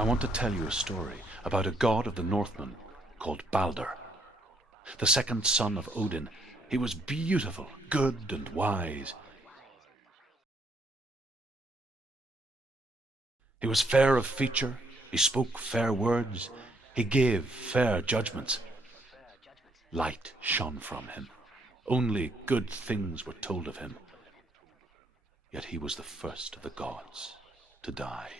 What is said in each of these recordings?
I want to tell you a story about a god of the Northmen called Balder. The second son of Odin, he was beautiful, good and wise. He was fair of feature, he spoke fair words, he gave fair judgments. Light shone from him. Only good things were told of him. Yet he was the first of the gods to die.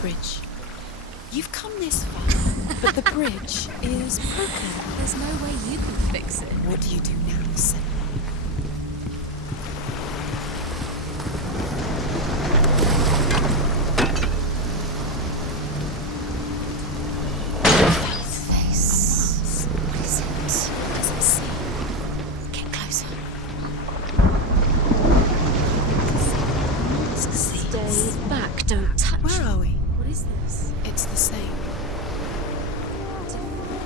Bridge. You've come this far, but the bridge is broken. There's no way you can fix it. What do you do now, Senua? Face. What is it? Doesn't see. Get closer. Stay back, don't touch. Where are we? What is this? It's the same.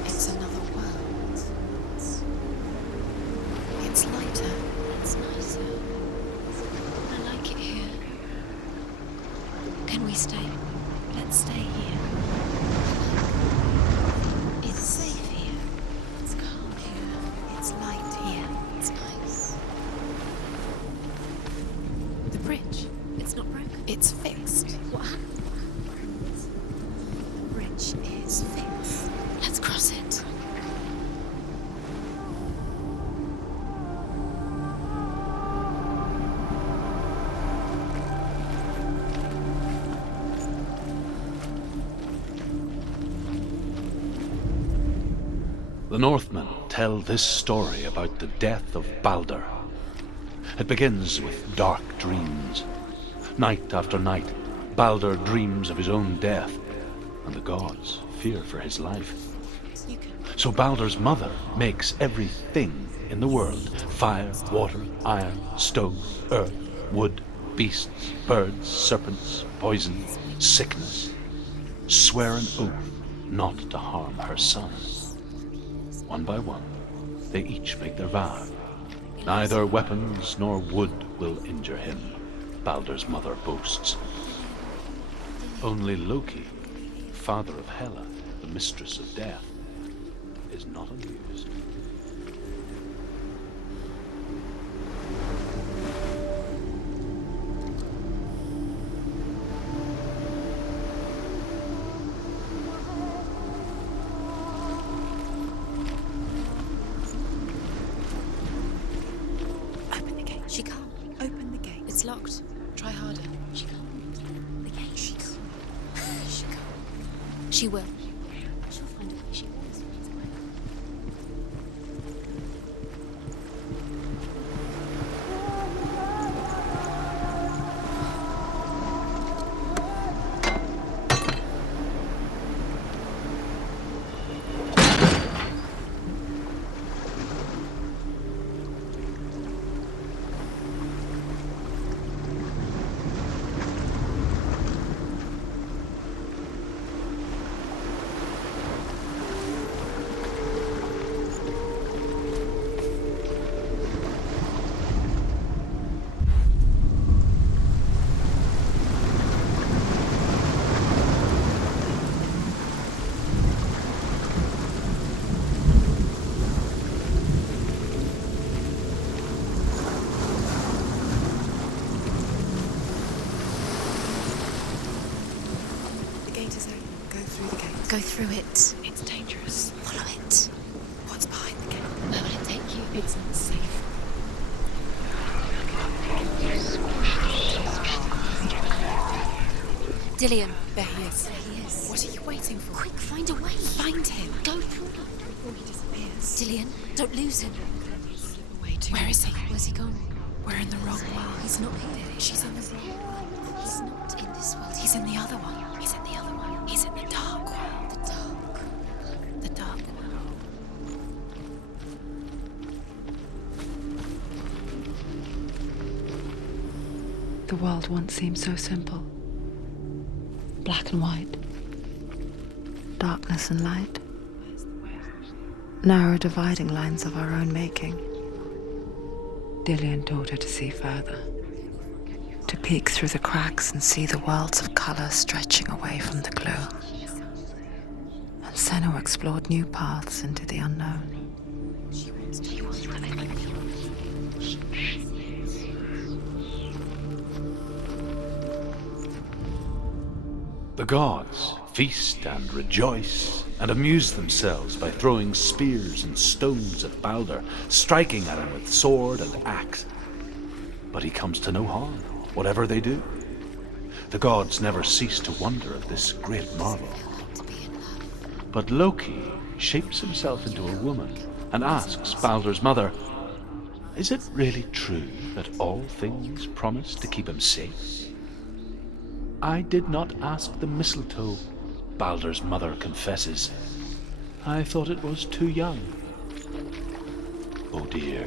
It's another world. It's lighter. It's nicer. I like it here. Can we stay? Let's stay here. It's safe here. It's calm here. It's light here. It's nice. The bridge. It's not broken. It's fixed. What happened? The bridge is fixed. Let's cross it. The Northmen tell this story about the death of Balder. It begins with dark dreams. Night after night, Balder dreams of his own death, and the gods fear for his life. You can. So Balder's mother makes everything in the world: fire, water, iron, stone, earth, wood, beasts, birds, serpents, poison, sickness, swear an oath not to harm her son. One by one, they each make their vow. Neither weapons nor wood will injure him, Balder's mother boasts. Only Loki, father of Hela, the mistress of death, is not amused. Open the gate. She can't. Open the gate. It's locked. Try harder. She can't. The gate. She can't. She can't. She will. She'll find a way. She always finds a way. Go through it. It's dangerous. Follow it. What's behind the gate? Where will it take you? It's not safe. Dillian. There he is. There he is. What are you waiting for? Quick, find a way. Find him. Go before he disappears. Dillian, don't lose him. Away too. Where is he? Where's he gone? We're in the wrong world. He's not here. She's in the wrong world. He's not in this world. He's in the other one. He's in the other one. He's in the dark world. The dark. The dark world. The world once seemed so simple. Black and white. Darkness and light. Narrow dividing lines of our own making. Dillian taught her to see further. To peek through the cracks and see the worlds of color stretching away from the gloom. And Senua explored new paths into the unknown. The gods feast and rejoice and amuse themselves by throwing spears and stones at Balder, striking at him with sword and axe. But he comes to no harm, whatever they do. The gods never cease to wonder at this great marvel. But Loki shapes himself into a woman and asks Balder's mother, "Is it really true that all things promise to keep him safe?" "I did not ask the mistletoe," Balder's mother confesses. "I thought it was too young." Oh dear.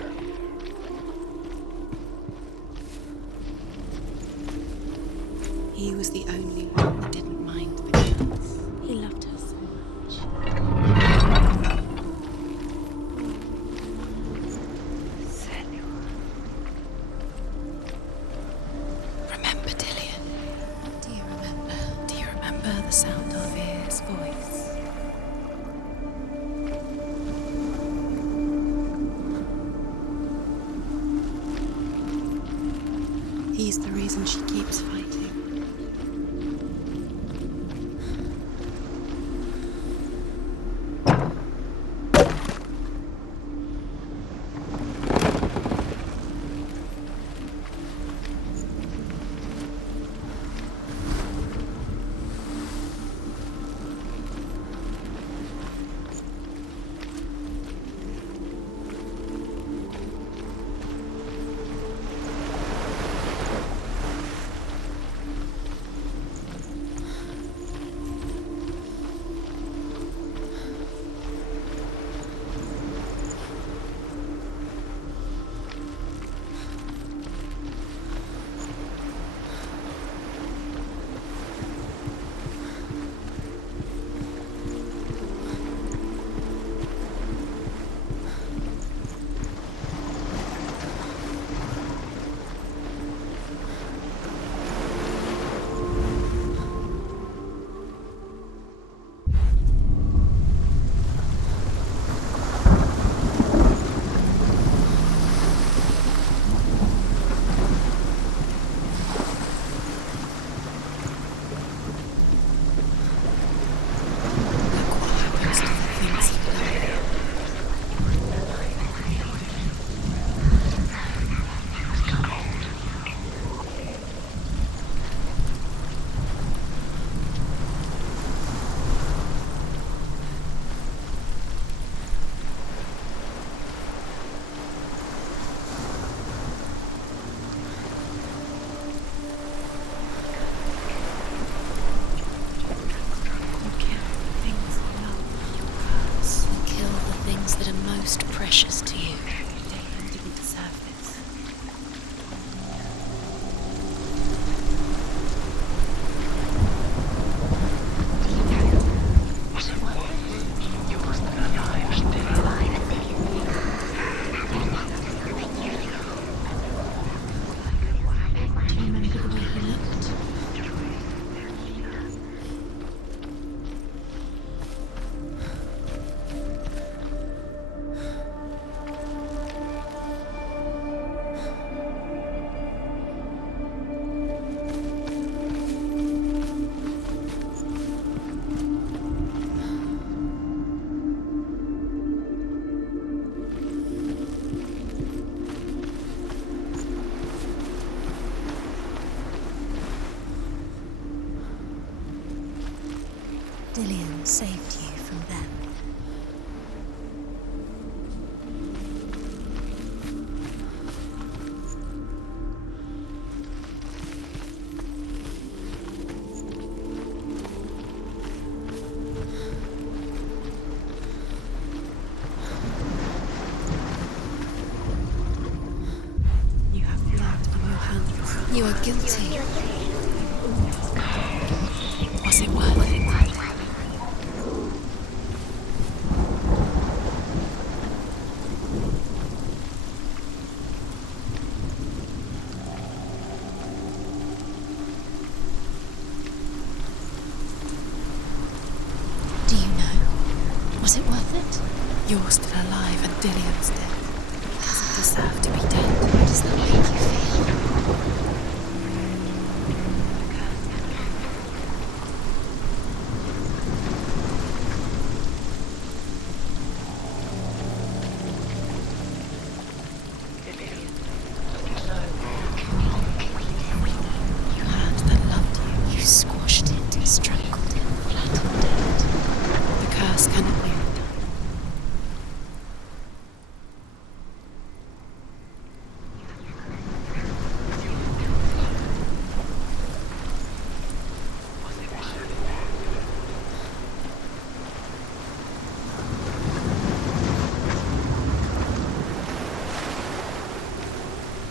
He was the only one that didn't mind the girls. He loved her so much. Remember, Dillian? Do you remember? Do you remember the sound of his voice? He's the reason she keeps fighting. That are most precious to you. They didn't deserve this. Do you remember the way he looked? saved you from them. You have blood on your hands. You are guilty. Was it worth it? Do you know? Was it worth it? You're still alive and Dillian's dead. Doesn't deserve to be dead. How does that make you feel? You had that loved you. You squashed it, strangled it, flattened it. The curse cannot be undone.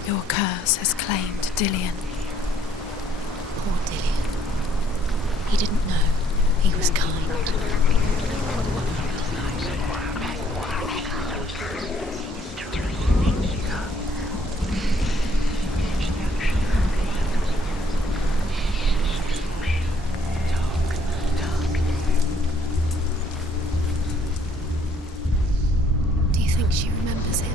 Your curse has claimed Dillian. Poor Dillian. He didn't know. He was kind. Do you think she remembers him?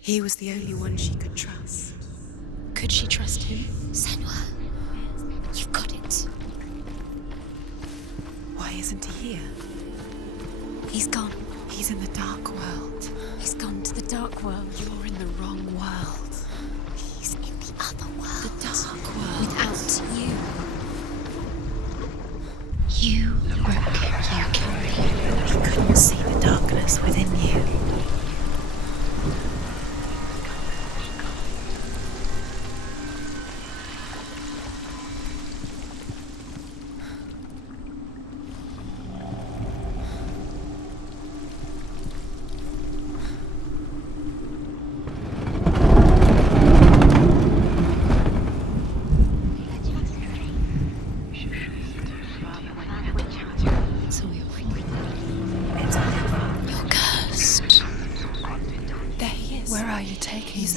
He was the only one she could trust. Could she trust him? Senua, you've got it. Why isn't he here? He's gone. He's in the dark world. He's gone to the dark world. You're in the wrong world. He's in the other world. The dark world. Without you. You broke your camera. He couldn't see the darkness within you. It's all your fault. You're cursed. There he is. Where are you taking me?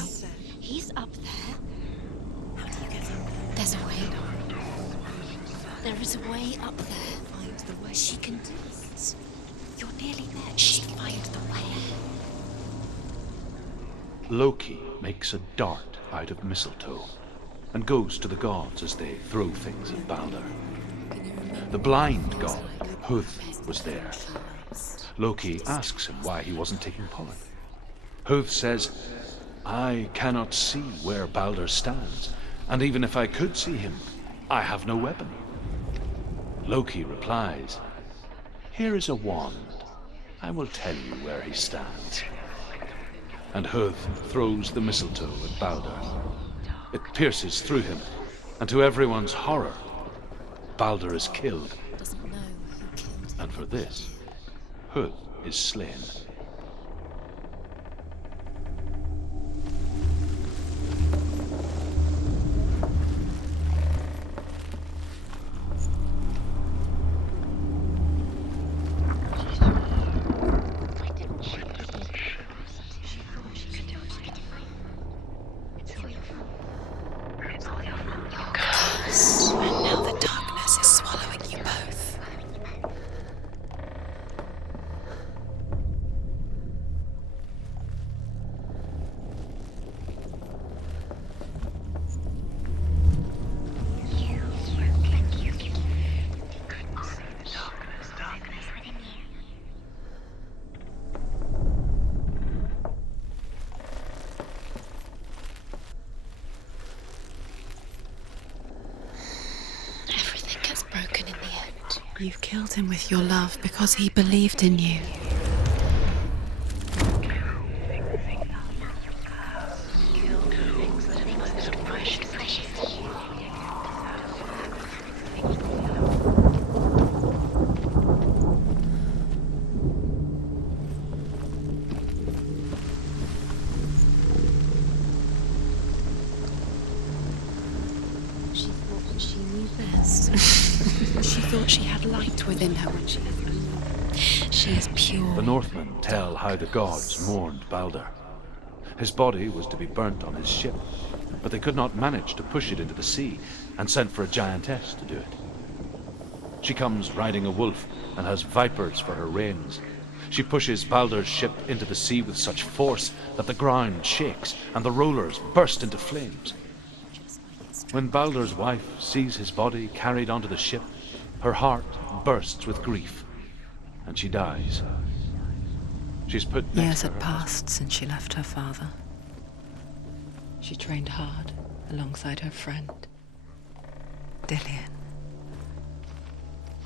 He's up there. How do you get up there? There's a way. There is a way up there. Find the way. She can do it. You're nearly there. She can find the way. Loki makes a dart out of mistletoe and goes to the gods as they throw things at Balder. The blind god, Huth, was there. Loki asks him why he wasn't taking part. Huth says, I cannot see where Balder stands, and even if I could see him, I have no weapon. Loki replies, here is a wand. I will tell you where he stands. And Huth throws the mistletoe at Balder. It pierces through him, and to everyone's horror, Balder is killed. Doesn't know who killed him. And for this, Huth is slain. And now the darkness is swallowing you both. You've killed him with your love because he believed in you. She thought that she knew best. She thought she had light within her when she is alone. She is pure. The Northmen tell how the gods mourned Balder. His body was to be burnt on his ship, but they could not manage to push it into the sea, and sent for a giantess to do it. She comes riding a wolf and has vipers for her reins. She pushes Balder's ship into the sea with such force that the ground shakes and the rollers burst into flames. When Balder's wife sees his body carried onto the ship, her heart bursts with grief, and she dies. She's put next Years to had her passed since she left her father. She trained hard alongside her friend, Dillian.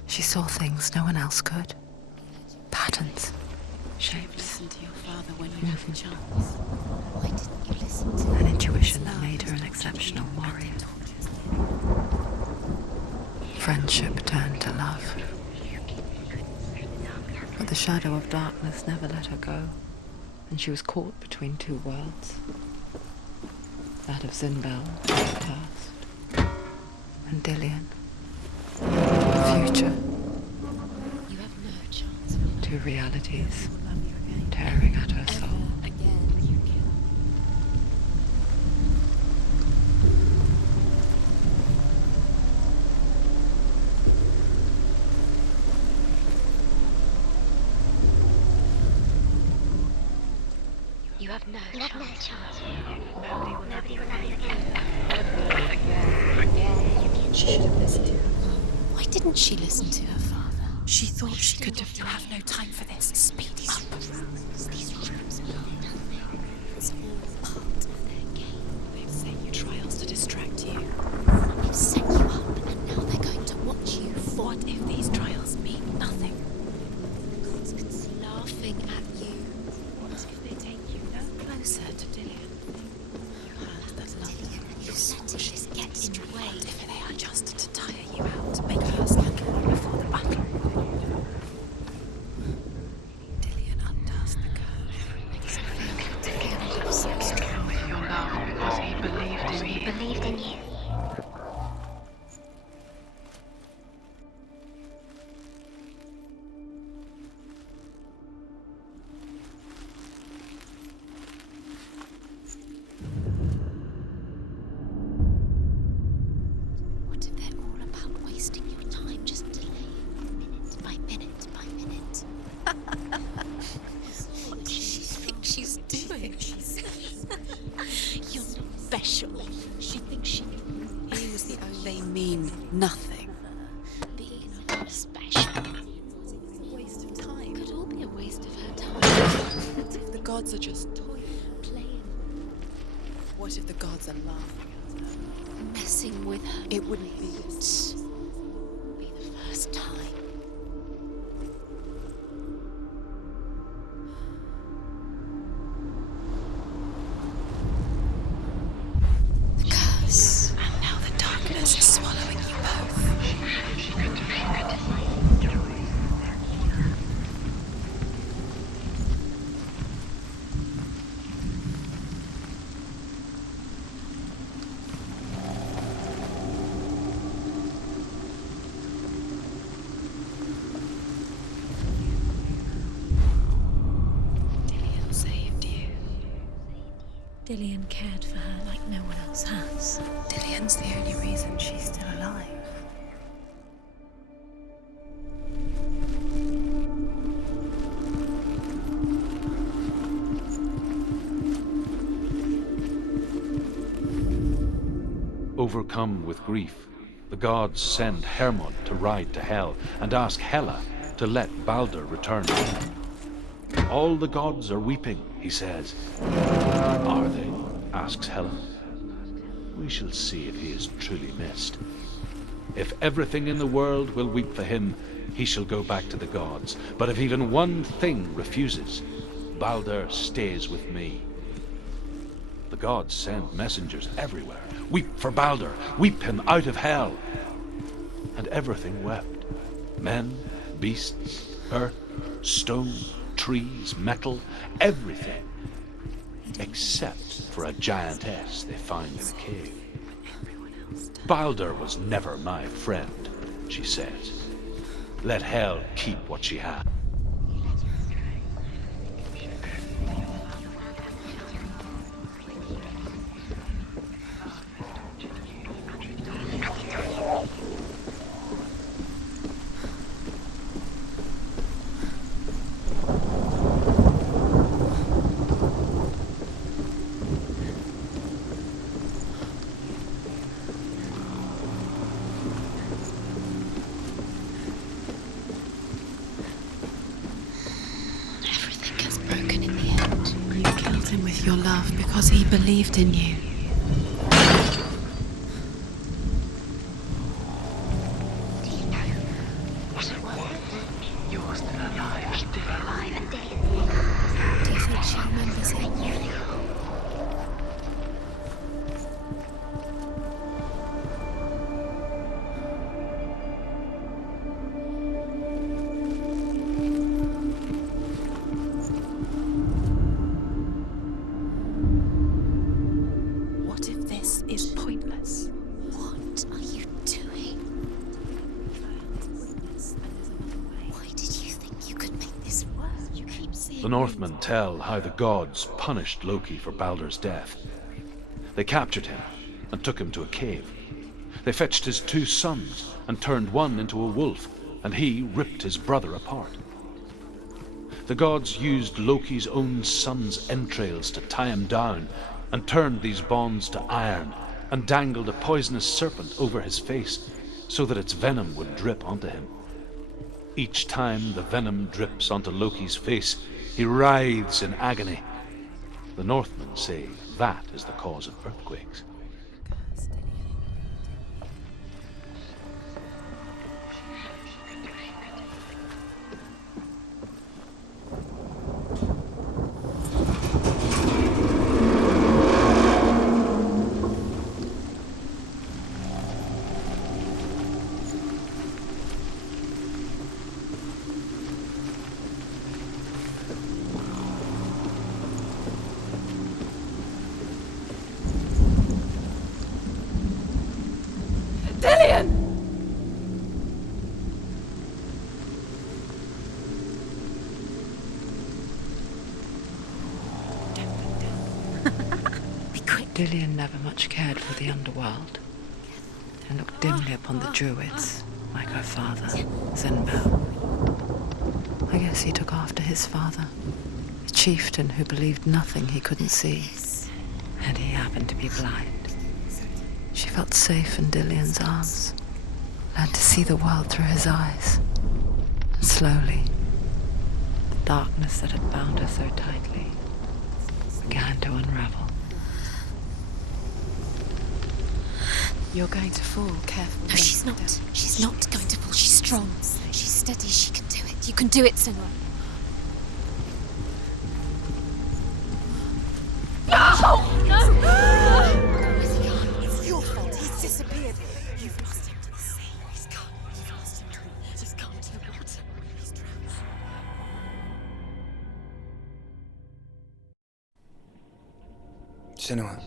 She saw things no one else could. Patterns, shapes, Listen to your father when you have the chance. Why didn't you listen to an intuition that made her an exceptional warrior. Friendship turned to love. But the shadow of darkness never let her go, and she was caught between two worlds. That of Zinbel, the past, and Dillian, the future. You have no chance. Two realities tearing at her soul. You have no chance. Nobody will love you again. She should have listened to her. Why didn't she listen to her father? She thought she could have. You have no time for this. Speed up. These rooms mean nothing. It's all part of their game. They've set you trials to distract you. They've set you up, and now they're going to watch you fall. What if these trials mean nothing? The gods can see laughing at you. What if they take you no closer to Dillian? You heard that love. You said to just get in the way. What if they are just to tire you out, make her stand before the battle? Dillian undoes the curve. Makes it feel good to feel that you're so strong. With your love, because he believed in He you. believed in you. What if they're all about wasting your time, just delaying minute by minute by minute? What does she think she's doing? You're not special. She thinks she can He was the only. They mean nothing. be special. Waste of time. Could all be a waste of her time. What if the gods are just toying? Playing, What if the gods are laughing at her? messing with her. It wouldn't be this. Be the first time. The curse. And now the darkness is swallowing you both. Dillian saved you. Dillian cared for her like no one else has. Dillian's the only reason she's still alive. Overcome with grief, the gods send Hermod to ride to Hell and ask Hela to let Balder return home. All the gods are weeping, he says. Are they? Asks Hela. We shall see if he is truly missed. If everything in the world will weep for him, he shall go back to the gods. But if even one thing refuses, Baldur stays with me. The gods send messengers everywhere. Weep for Baldur, weep him out of hell. And everything wept. Men, beasts, earth, stone, trees, metal, everything. Except for a giantess they found in a cave. Baldur was never my friend, she says. Let hell keep what she had. Your love because he believed in you. You're still alive, Do you think she remembers it? Is pointless. What are you doing? Why did you think you could make this work? You keep seeing The Northmen tell how the gods punished Loki for Baldur's death. They captured him and took him to a cave. They fetched his 2 sons and turned one into a wolf, and he ripped his brother apart. The gods used Loki's own son's entrails to tie him down and turned these bonds to iron and dangled a poisonous serpent over his face so that its venom would drip onto him. Each time the venom drips onto Loki's face, he writhes in agony. The Northmen say that is the cause of earthquakes. Dillion never much cared for the underworld and looked dimly upon the druids, like her father, Zenbel. I guess he took after his father, a chieftain who believed nothing he couldn't see, and he happened to be blind. She felt safe in Dillion's arms, learned to see the world through his eyes, and slowly, the darkness that had bound her so tightly began to unravel. You're going to fall, careful. No, she's not. She's not going to fall. She's strong. She's steady. She can do it. You can do it, Senua. No! Where's he gone? It's your fault. He's disappeared. You've lost him to the sea. He's gone. You've lost him. He's gone to the water. He's drowned. Senua.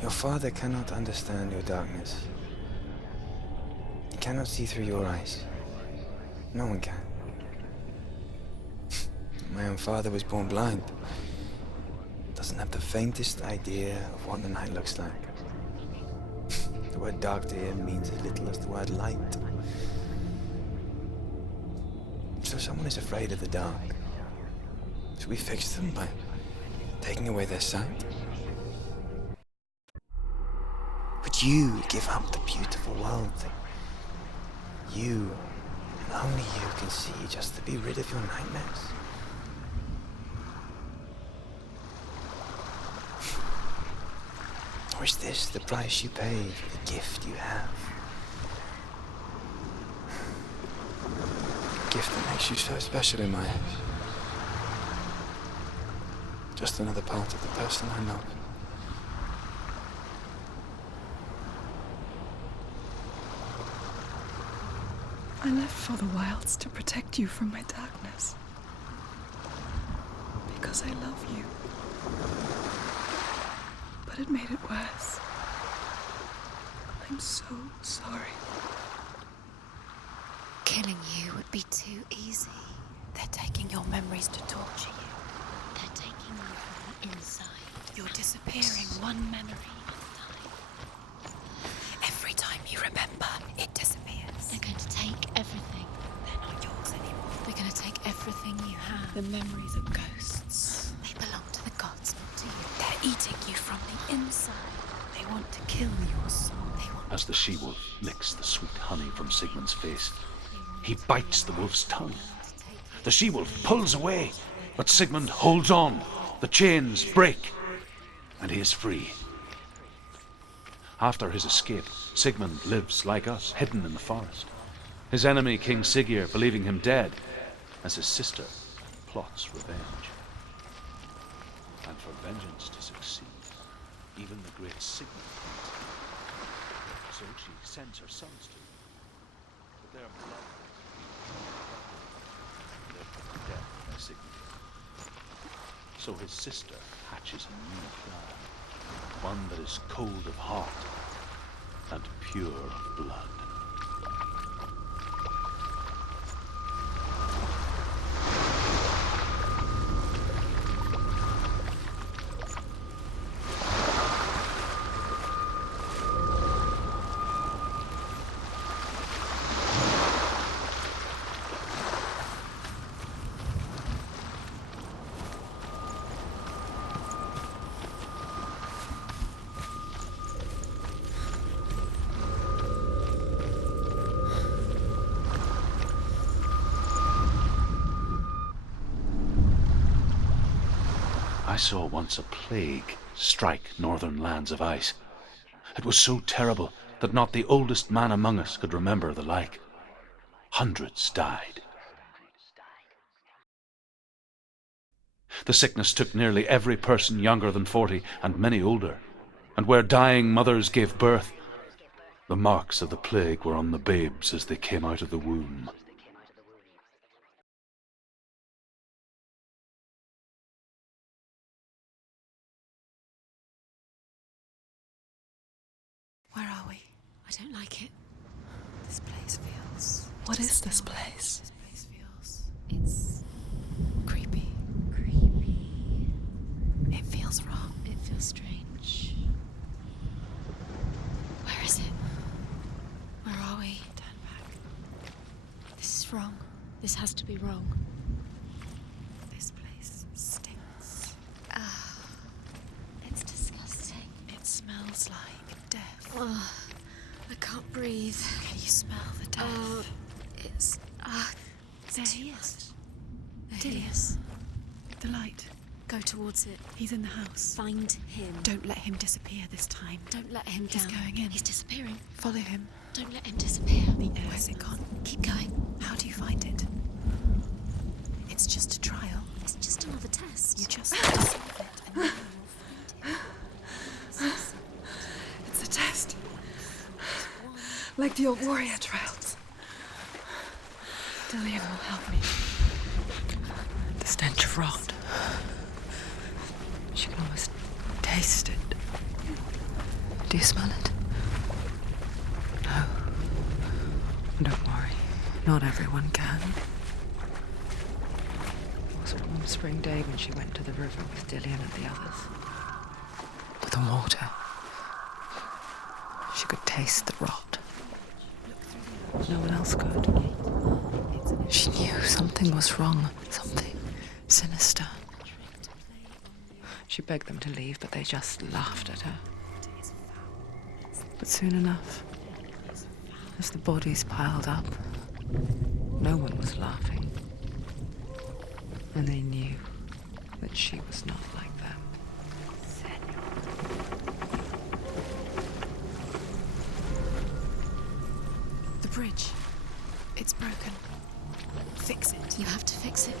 Your father cannot understand your darkness. He cannot see through your eyes. No one can. My own father was born blind. Doesn't have the faintest idea of what the night looks like. The word dark to him means as little as the word light. So someone is afraid of the dark. Should we fix them by taking away their sight? Would you give up the beautiful world that you, and only you, can see just to be rid of your nightmares? Or is this the price you pay for the gift you have? gift that makes you so special in my eyes. Just another part of the person I love. I left for the wilds to protect you from my darkness. Because I love you. But it made it worse. I'm so sorry. Killing you would be too easy. They're taking your memories to torture you. They're taking you from the inside. You're disappearing one memory at a time. Every time you remember, it disappears. They're going to take everything. They're not yours anymore. They're going to take everything you have. The memories of ghosts. They belong to the gods, not to you. They're eating you from the inside. They want to kill your soul. They want As the she-wolf licks the sweet honey from Sigmund's face, he bites the wolf's tongue. The she-wolf pulls away, but Sigmund holds on. The chains break, and he is free. After his escape, Sigmund lives like us, hidden in the forest. His enemy, King Siggeir, believing him dead, as his sister plots revenge. And for vengeance to succeed, even the great Sigmund can't. So she sends her sons to him. But their blood they're put to death by Sigmund. So his sister hatches a new plan, one that is cold of heart and pure of blood. I saw once a plague strike northern lands of ice. It was so terrible that not the oldest man among us could remember the like. Hundreds died. The sickness took nearly every person younger than 40 and many older, and where dying mothers gave birth, the marks of the plague were on the babes as they came out of the womb. Where are we? I don't like it. This place feels... What is this place? This place feels... It's creepy. creepy. It feels wrong. It feels strange. Where is it? Where are we? Turn back. This is wrong. This has to be wrong. This place stinks. It's disgusting. It smells like death. Oh, I can't breathe. Can you smell the death? It's There it's he too is. much. There he is. The light. Go towards it. He's in the house. Find him. Don't let him disappear this time. Don't let him He's down. going in. He's disappearing. Follow him. Don't let him disappear. Where's it gone? Keep going. How do you find it? It's just a trial. It's just another test. You just have to solve it and then you will find it. It's a test. Like the old warrior trials. Dillian will help me. The stench of rot. She can almost taste it. Do you smell it? No. Don't worry. Not everyone can. It was one spring day when she went to the river with Dillian and the others. To the water. She could taste the rot. No one else could. She knew something was wrong. Something sinister. She begged them to leave, but they just laughed at her. But soon enough, as the bodies piled up, no one was laughing. And they knew that she was not like them. The bridge. It's broken. broken. Fix it. You have to fix it.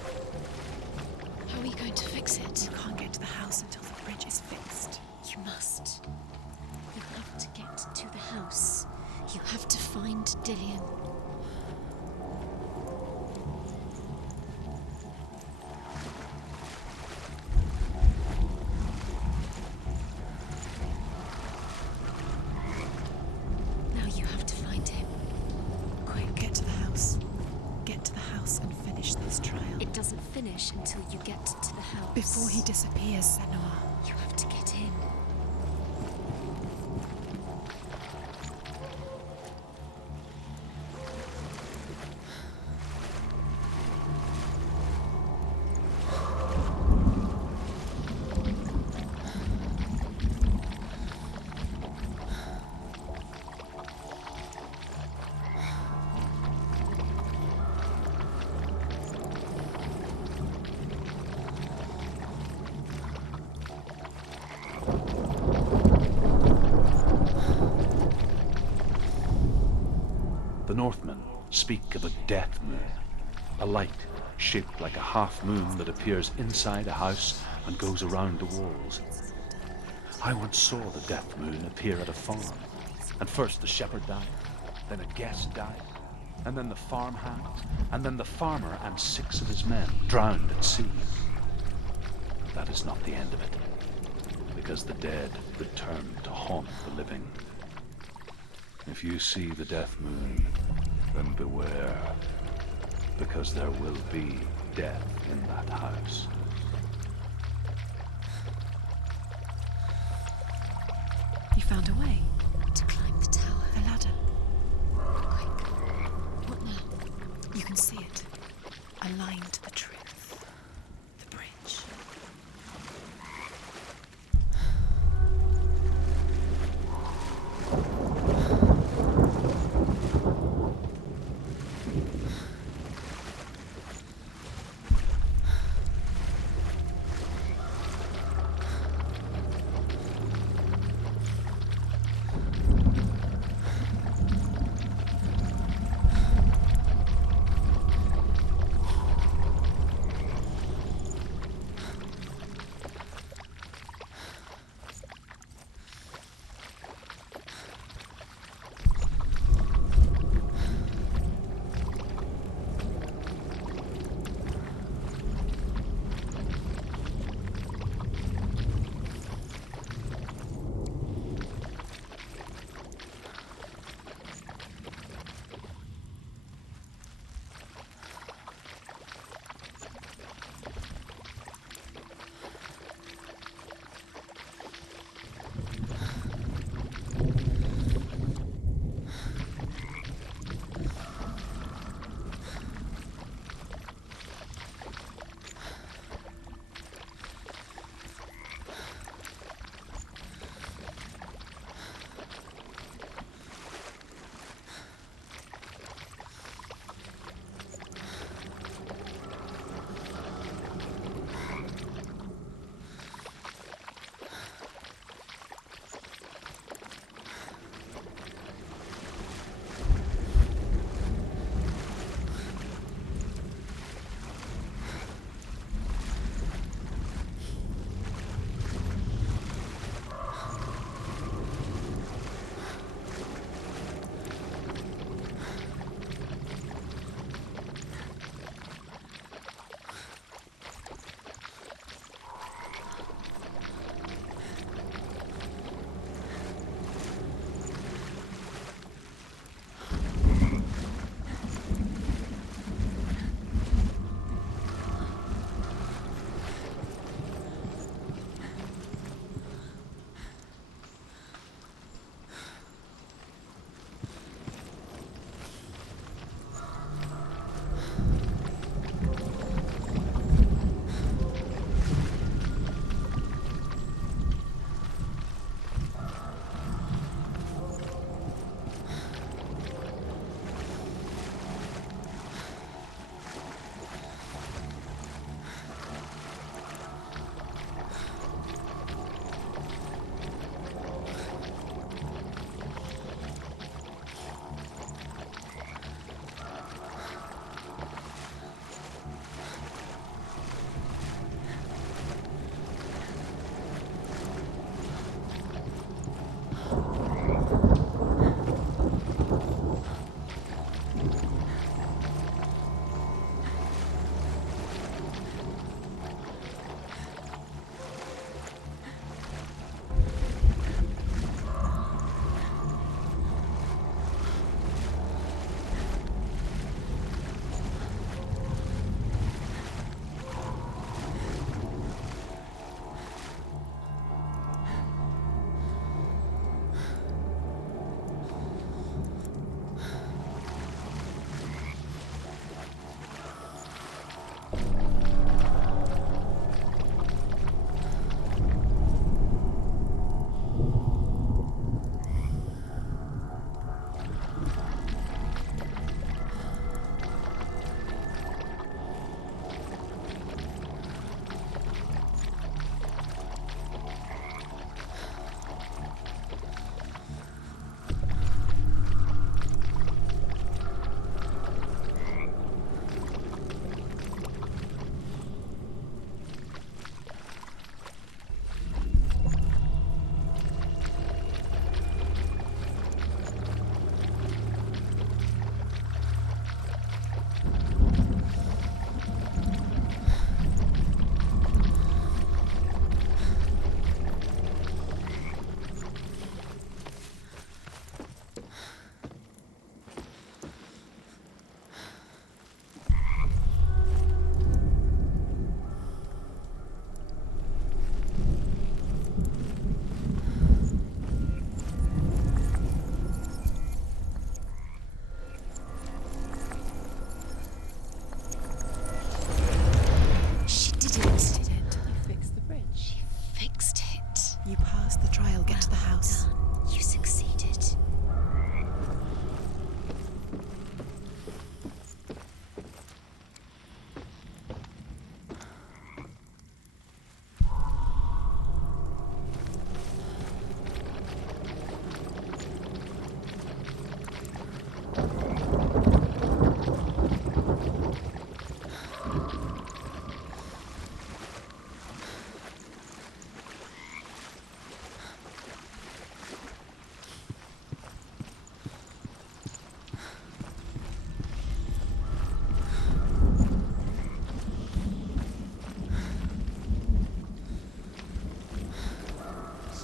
How are you going to fix it? You can't get to the house until the bridge is fixed. You must. You have to get to the house. You have to find Dillian. Now you have to find him. Quick, get to the house. Get to the house and finish this trial. It doesn't finish until you get to the house. Before he disappears, Senua. You have to get in. The Northmen speak of a death moon, a light shaped like a half moon that appears inside a house and goes around the walls. I once saw the death moon appear at a farm, and first the shepherd died, then a guest died, and then the farmhand, and then the farmer and 6 of his men drowned at sea. But that is not the end of it, because the dead return to haunt the living. If you see the death moon, then beware, because there will be death in that house. You found a way. To climb the tower. A ladder. Quick. What now? You can see it. Aligned to the truth. The bridge.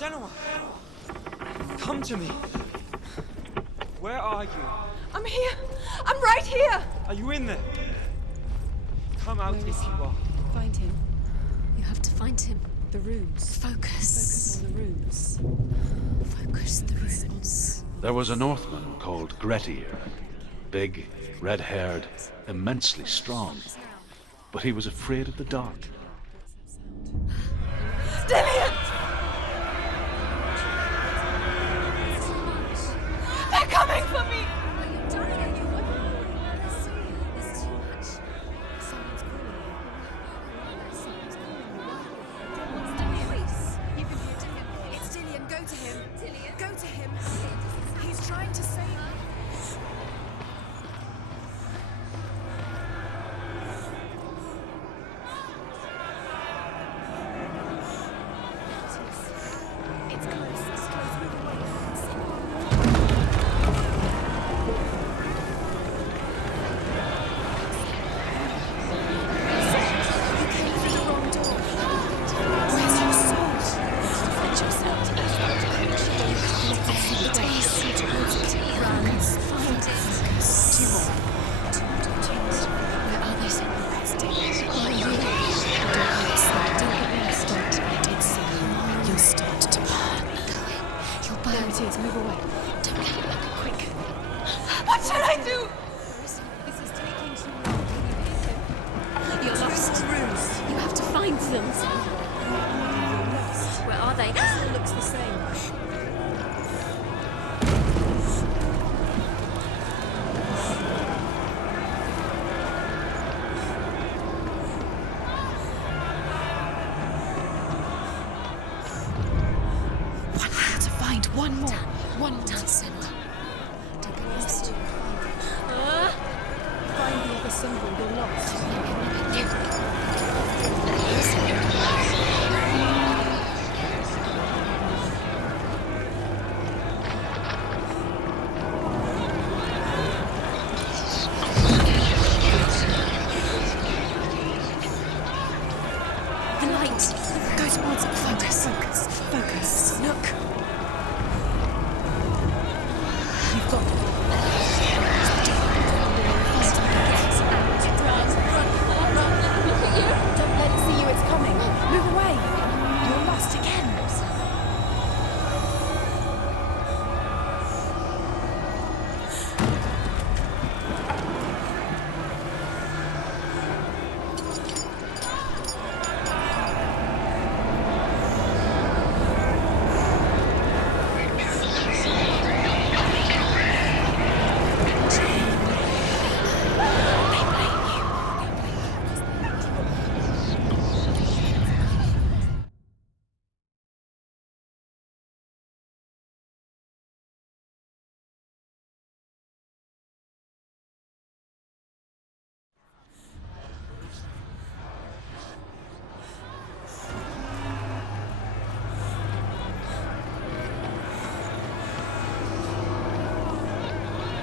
Senua! Come to me! Where are you? I'm here! I'm right here! Are you in there? Come out if you are. Find him. You have to find him. The runes. Focus. On the runes. Focus the runes. There was a Northman called Grettir. Big, red-haired, immensely strong. But he was afraid of the dark. Dillian! They're coming for me! You can hear Dillian. It's Dillian. Go to him. Dillian. Go to him. He's trying to save me. It's close. It's close. Move away. You came through the wrong door. Where's your soul? Defend yourself. Let us see the days. Run. Find it. Two more. Where are they, Senua? Are you? Don't get lost. I did say you'll start to burn. You'll There burn. it is. Move away. Don't let it look quick. What should I do? This is taking too long. Can you hear him? You're lost. Runes. You have to find them. You're lost. Where are they? It looks the same. One more. To find one more. One more. Done, Senua. Don't get lost. Find the other symbol. You're lost. The light. Go towards it. Focus. Focus. Focus. Look. You've got it. Don't let it see you. It's coming. Move away. You're lost again.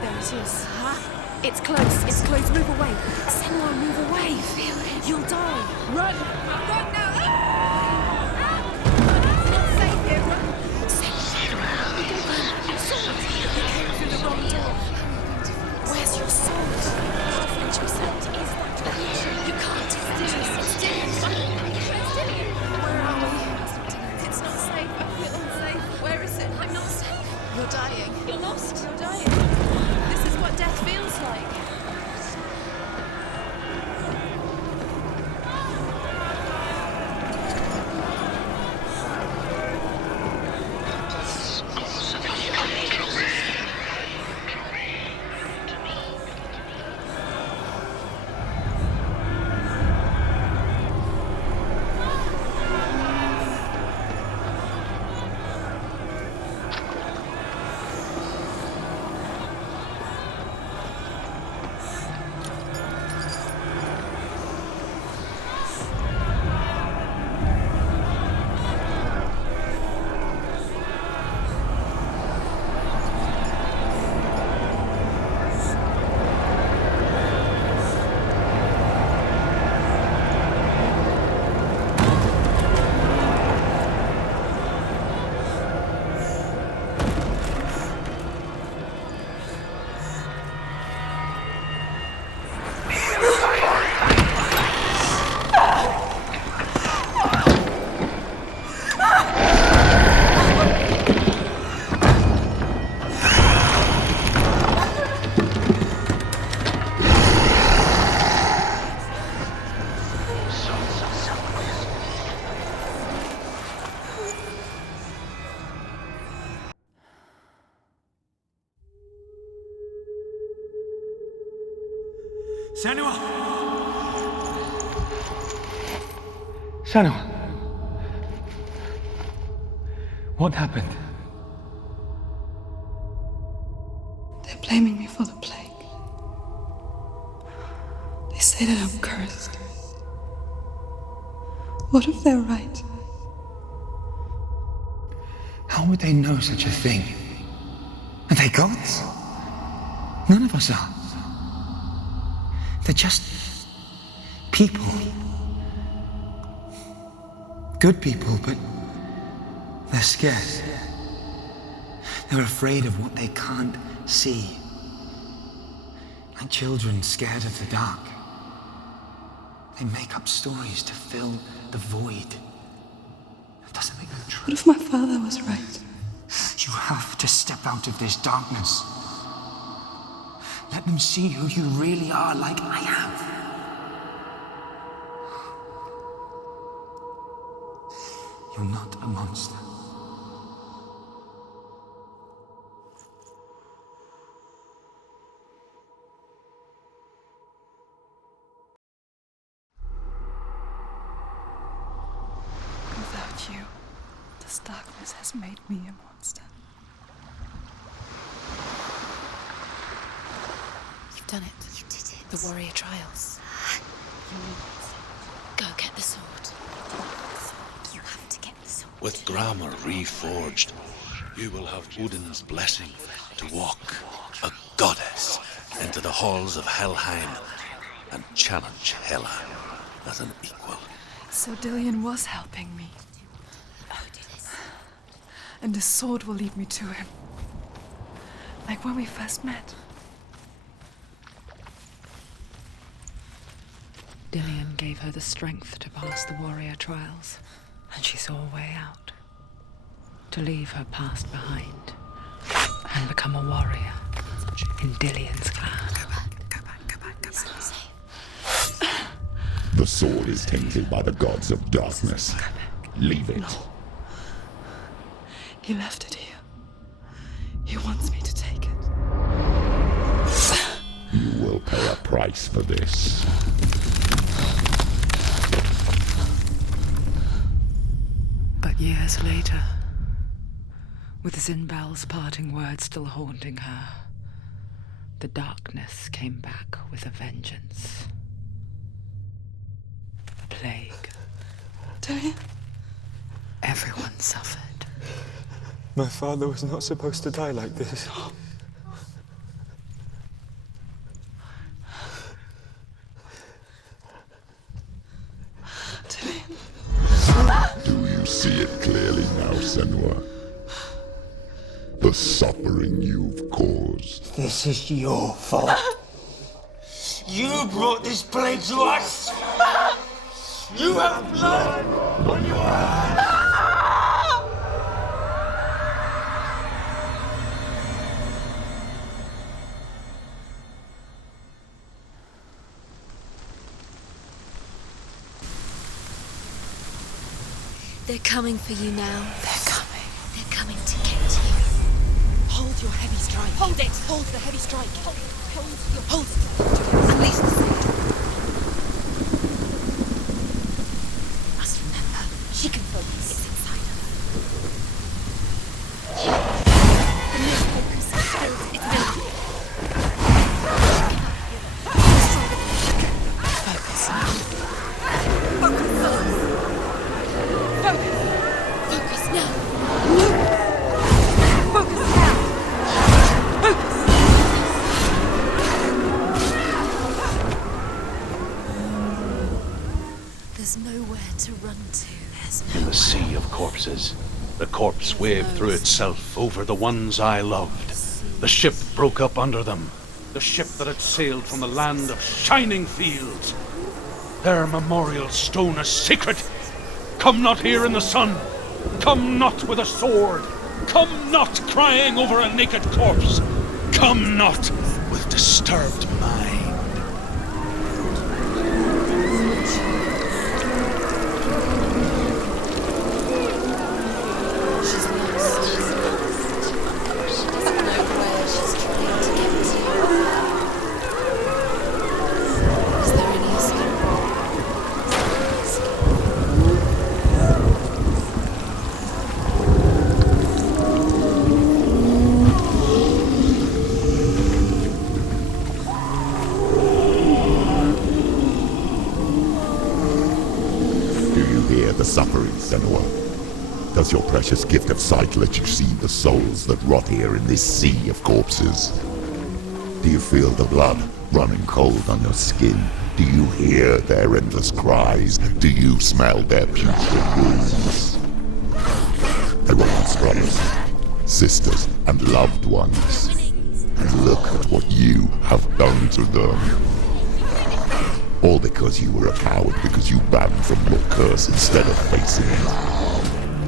There it is. It's close. It's close. Move away. Senua, move away. Feel it. You'll die. Run. Run now. It's not safe here. Run. You came through the wrong door. Where's your soul? Defend yourself. Is that creature? You can't. It's Dillian. Where are we? It's not safe. I feel unsafe. Where is it? I'm not safe. You're dying. You're lost. You're dying. This is what death feels like. Senua! Senua! What happened? They're blaming me for the plague. They say that I'm cursed. What if they're right? How would they know such a thing? Are they gods? None of us are. They're just people. Good people, but they're scared. They're afraid of what they can't see. Like children scared of the dark. They make up stories to fill the void. That doesn't make them true. What if my father was right? You have to step out of this darkness. Let them see who you really are, like I have. You're not a monster. Without you, this darkness has made me a monster. You've done it. You did it. The warrior trials. Go get the sword. You have to get the sword. With grammar reforged, you will have Odin's blessing to walk, a goddess, into the halls of Helheim and challenge Hela as an equal. So Dillion was helping me. And the sword will lead me to him. Like when we first met. Dillion gave her the strength to pass the warrior trials, and she saw a way out. To leave her past behind and become a warrior in Dillion's clan. The sword is tainted by the gods of darkness. Leave it. He left it here. He wants me to take it. You will pay a price for this. But years later, with Zinbal's parting words still haunting her, the darkness came back with a vengeance. The plague. Dillion? Everyone suffered. My father was not supposed to die like this. Do you see it clearly now, Senua? The suffering you've caused. This is your fault. You brought this plague to us. You have blood on your hands. They're coming for you now. They're coming. They're coming to get you. Hold your heavy strike. Hold it! Hold the heavy strike. Hold it. Hold it! Unleash the sword. Must remember, she can focus. It's inside her. The mere focus spills its energy. Focus. Focus now. Focus now! There's nowhere to run to. There's In no the sea of corpses, the corpse waved through itself over the ones I loved. The ship broke up under them. The ship that had sailed from the land of shining fields. Their memorial stone is sacred. Come not here in the sun. Come not with a sword. Come not crying over a naked corpse. Come not with disturbed mind. She's lost. She doesn't know where she's trying to get to. hear the suffering, Senua? Does your precious gift of sight let you see the souls that rot here in this sea of corpses? Do you feel the blood running cold on your skin? Do you hear their endless cries? Do you smell their putrid wounds? They were once brothers, sisters, and loved ones. And look at what you have done to them. All because you were a coward, because you ran from your curse instead of facing it.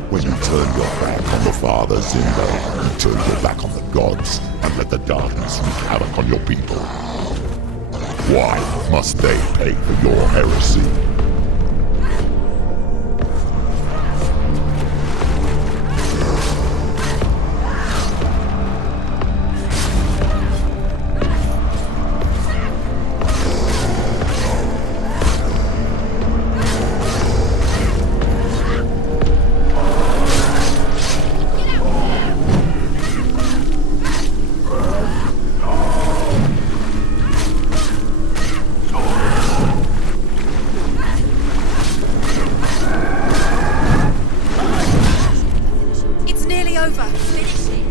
When you turned your back on the Father Zinda, you turned your back on the gods and let the darkness wreak havoc on your people. Why must they pay for your heresy? It's nearly over. Finish it.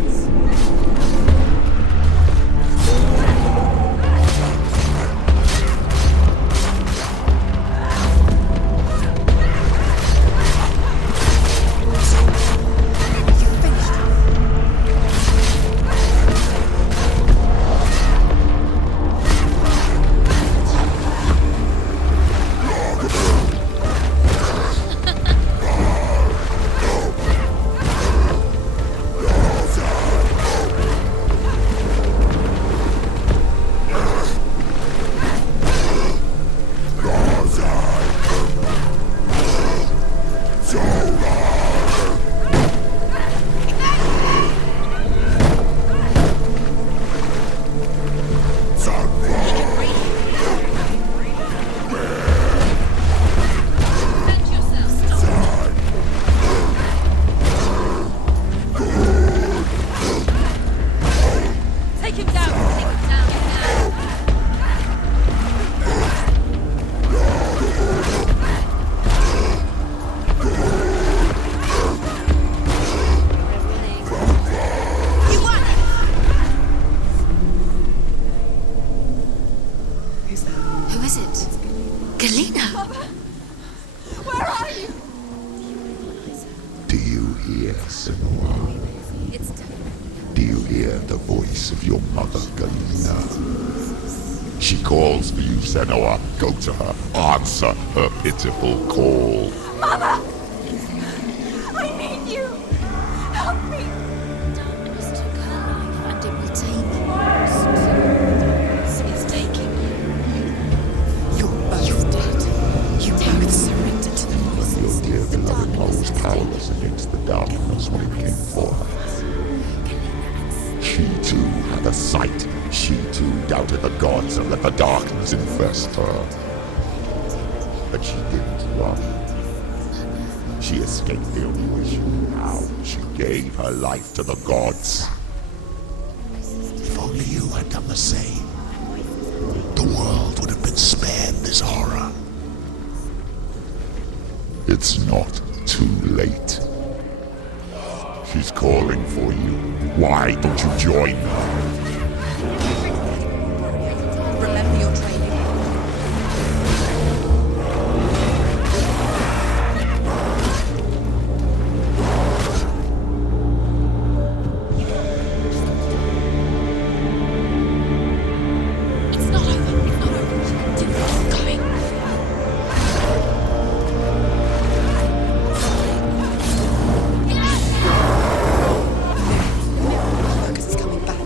Take him down. Take him down. You won. Who is it? Galena! Where are you? Do you hear, Senua? It's done. Do you hear the voice of your mother, Galena? She calls for you, Senua. Go to her. Answer her pitiful call. Mother! I need you! Help me! Darkness took her life, and it will take yours too. It's taking you. You're both dead. You both surrendered to the But voices. your dear beloved mother was powerless against the darkness when it came for her. She too had a sight. She too doubted the gods and let the darkness infest her. But she didn't run. She escaped the only way she knew how. She gave her life to the gods. If only you had done the same, the world would have been spared this horror. It's not too late. She's calling for you. Why don't you join her? Remember your training. It's not over. It's not over. You can do it. Keep going. Marcus is coming back.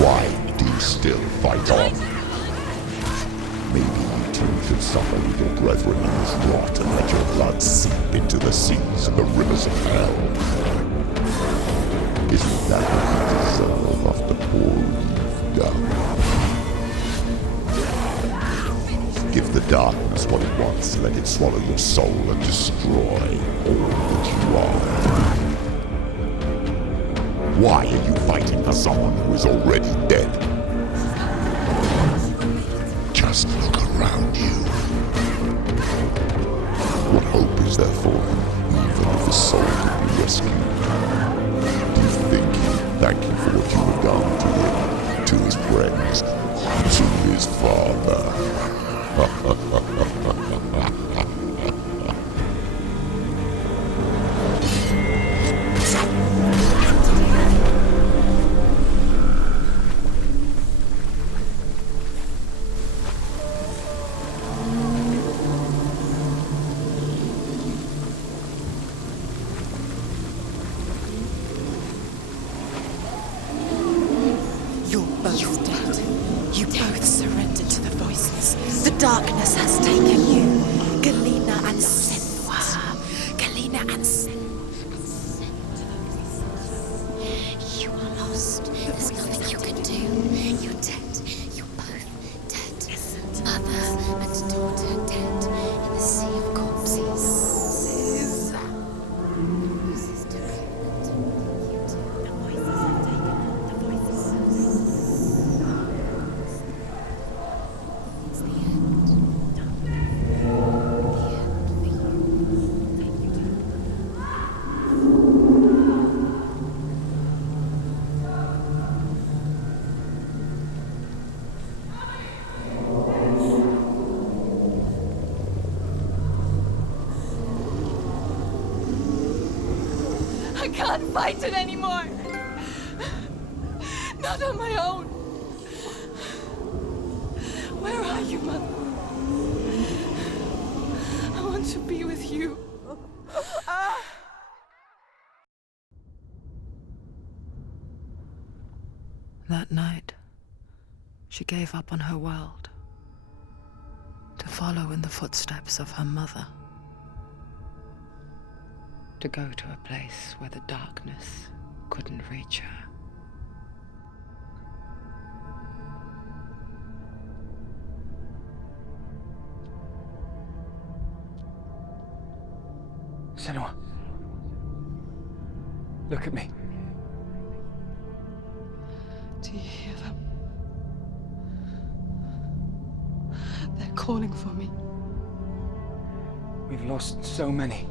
Why do you still fight on? Maybe you too should suffer with your brethren in this rot and let your blood seep into the seas and the rivers of hell. Isn't that what you deserve after all you've done? Give the darkness what it wants, let it swallow your soul and destroy all that you are. Why are you fighting for someone who is already dead? Just look around you. What hope is there for him, even if his soul could be rescued? Do you think he'd thank you for what you have done to him, to his friends, to his father? You're both dead. You both surrendered to the voices. The darkness has taken you. Galena and Senua. Galena and You are lost. There's nothing you can do. You're dead. You're both dead. Mother and daughter dead in the sea of corpses. I can't fight it anymore. Not on my own. Where are you, Mother? I want to be with you. That night, she gave up on her world to follow in the footsteps of her mother, to go to a place where the darkness couldn't reach her. Senua. Look at me. Do you hear them? They're calling for me. We've lost so many.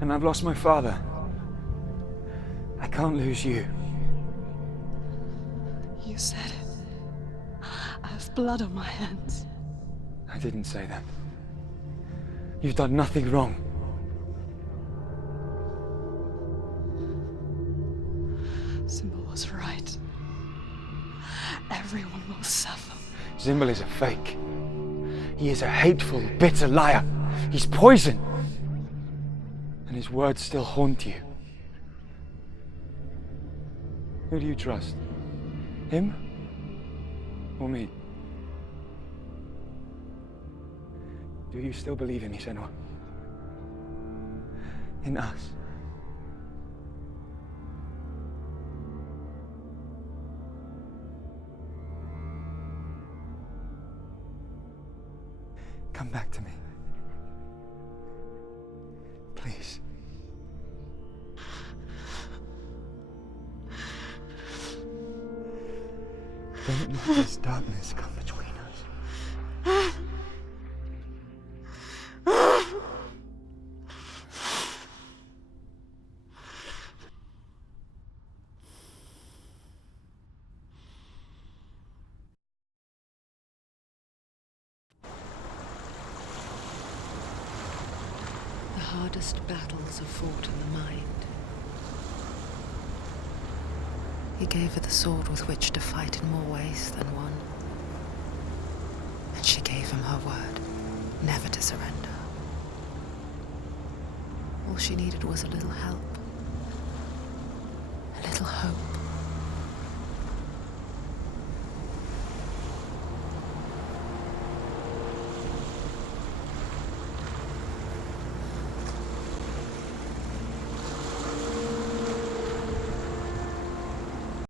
And I've lost my father. I can't lose you. You said it. I have blood on my hands. I didn't say that. You've done nothing wrong. Symbol was right. Everyone will suffer. Zimbel is a fake. He is a hateful, bitter liar. He's poison. And his words still haunt you. Who do you trust? Him? Or me? Do you still believe in me, Senua? In us? Come back to me. Please. Don't let this darkness come between us. The hardest battles are fought in the mind. He gave her the sword with which to fight in more ways than one. And she gave him her word, never to surrender. All she needed was a little help, a little hope.